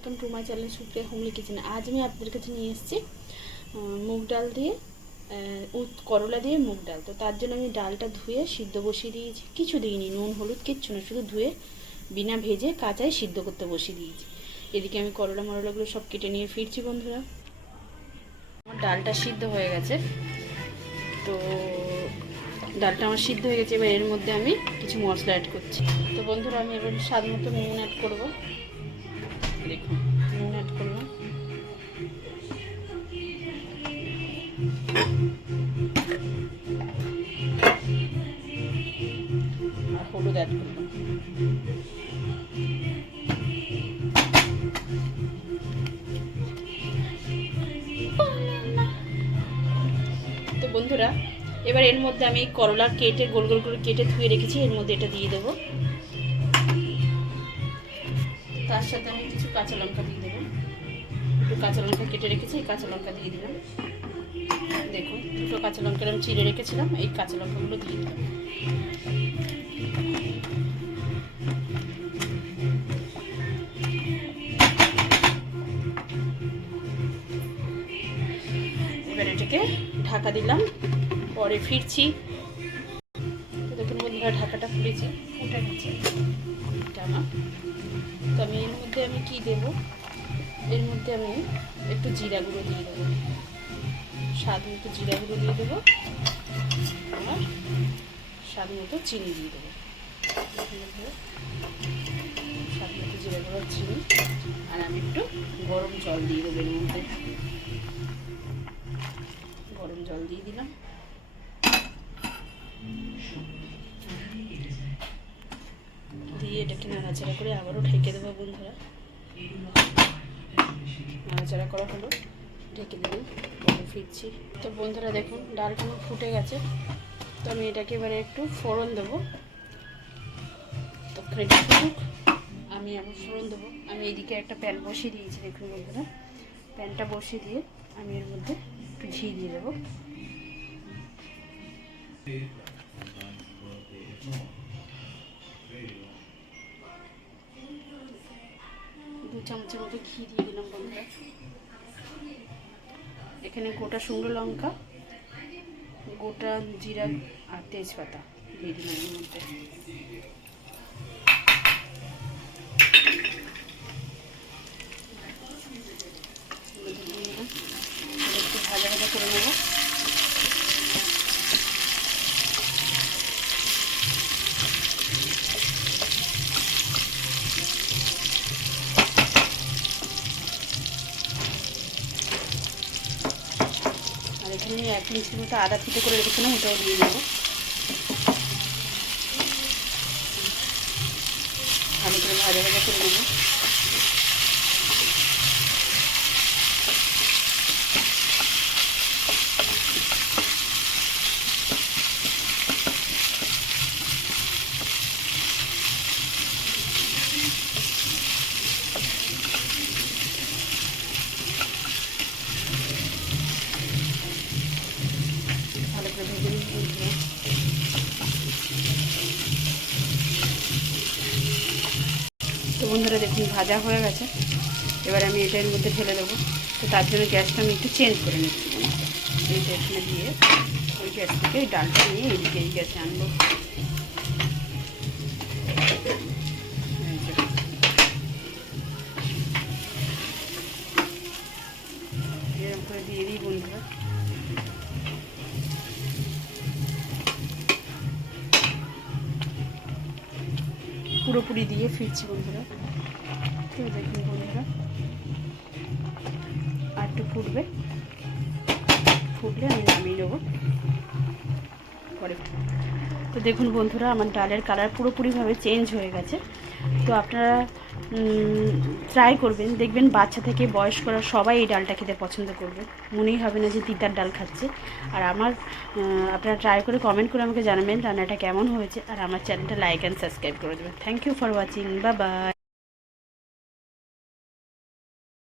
Welcome to my channel Supriya homely kitchen. আজ আমি আপনাদের কাছে নিয়ে এসেছি মুগ ডাল দিয়ে করলা দিয়ে মুগ ডাল। তো তার জন্য আমি ডালটা ধুয়ে সিদ্ধ বসিয়ে দিয়েছি, কিছু দিইনি, নুন হলুদ কিচ্ছু না, শুধু ধুয়ে বিনা ভেজে কাঁচাই সিদ্ধ করতে বসিয়ে দিয়েছি। এদিকে আমি করলা মরলাগুলো সব কেটে নিয়ে ফিরছি বন্ধুরা। আমার ডালটা সিদ্ধ হয়ে গেছে, তো ডালটা আমার সিদ্ধ হয়ে গেছে। এবার এর মধ্যে আমি কিছু মশলা অ্যাড করছি। তো বন্ধুরা আমি এবার স্বাদ মতো নুন অ্যাড করবো। দেখুন নুন অ্যাড করলাম, আর হলুদ অ্যাড করলাম। তো বন্ধুরা এবার এর মধ্যে আমি করলা কেটে গোল গোল করে কেটে ধুয়ে রেখেছি, এর মধ্যে এটা দিয়ে দেবো। তার সাথে আমি কিছু কাঁচা লঙ্কা দিয়ে দেবো, একটু কাঁচা লঙ্কা কেটে রেখেছি, এই কাঁচা লঙ্কা দিয়ে দিলাম। দেখুন দুটো কাঁচা লঙ্কা আমি চিড়ে রেখেছিলাম, এই কাঁচা লঙ্কাগুলো দিয়ে দিলাম। এবার এটাকে ঢাকা দিলাম, পরে ফিরছি। দেখুন বন্ধুরা ঢাকাটা খুলেছি, ফুটে গেছে জামা। তো আমি এর মধ্যে আমি কি দেব, এর মধ্যে আমি একটু জিরা গুঁড়ো দিয়ে দেবো, স্বাদ মতো জিরা গুঁড়ো দিয়ে দেবো, আর স্বাদ মতো চিনি দিয়ে দেবো। স্বাদ মতো জিরা গুঁড়ো চিনি, আর আমি একটু গরম জল দিয়ে দেবো। এর মধ্যে গরম জল দিয়ে দিলাম। দিয়ে এটাকে নাড়াচাড়া করে আবারও ঢেকে দেবো বন্ধুরা। নাড়াচাড়া করা হলো, ঢেকে দিলাম, পরে ফিরছি। তো বন্ধুরা দেখুন ডালটা আমার ফুটে গেছে, তো আমি এটাকে এবারে একটু ফোড়ন দেবো। তো রেডি ফুটুক, আমি আবার ফোড়ন দেবো। আমি এইদিকে একটা প্যান বসিয়ে দিয়েছি, দেখুন বন্ধুরা। প্যানটা বসিয়ে দিয়ে আমি এর মধ্যে একটু ঘি দিয়ে দেবো। দু চামচের মতো ঘি দিয়ে দিলাম বন্ধুরা। এখানে গোটা শুকনো লঙ্কা, গোটা জিরা আর তেজপাতা দিয়ে দিলাম এর মধ্যে। একটু ভাজা ভাজা করে নেব। আর এখানে 1 ইঞ্চির মতো আদা থেঁতো করে রেখেছিলাম, ওটাও দিয়ে দেবো। ভালো করে ভাজা ভাজা করে নেব। ভালো করে ভেজে নিতে। তো বন্ধুরা দেখুন ভাজা হয়ে গেছে, এবার আমি এটার মধ্যে ঢেলে দেবো। তো তার জন্য গ্যাসটা আমি একটু চেঞ্জ করে নিচ্ছি। এইটা এখানে দিয়ে ওই গ্যাস থেকে এই ডালটা নিয়ে এইদিকে এই গ্যাসে আনবো। এরকম করে দিয়ে দিই বন্ধুরা। পুরোপুরি দিয়ে ফিরছি বন্ধুরা। তো দেখুন বন্ধুরা আর একটু ফুটবে, ফুটলে আমি নামিয়ে নেবো পরে। তো দেখুন বন্ধুরা আমার ডালের কালার পুরোপুরিভাবে চেঞ্জ হয়ে গেছে। তো আপনারা ট্রাই করবেন, দেখবেন বাচ্চা থেকে বয়স্করা সবাই এই ডালটা খেতে পছন্দ করবে, মনেই হবে না যে তিতার ডাল খাচ্ছে। আর আমার আপনারা ট্রাই করে কমেন্ট করে আমাকে জানাবেন রান্নাটা কেমন হয়েছে, আর আমার চ্যানেলটা লাইক অ্যান্ড সাবস্ক্রাইব করে দেবেন। Thank you for watching, bye by.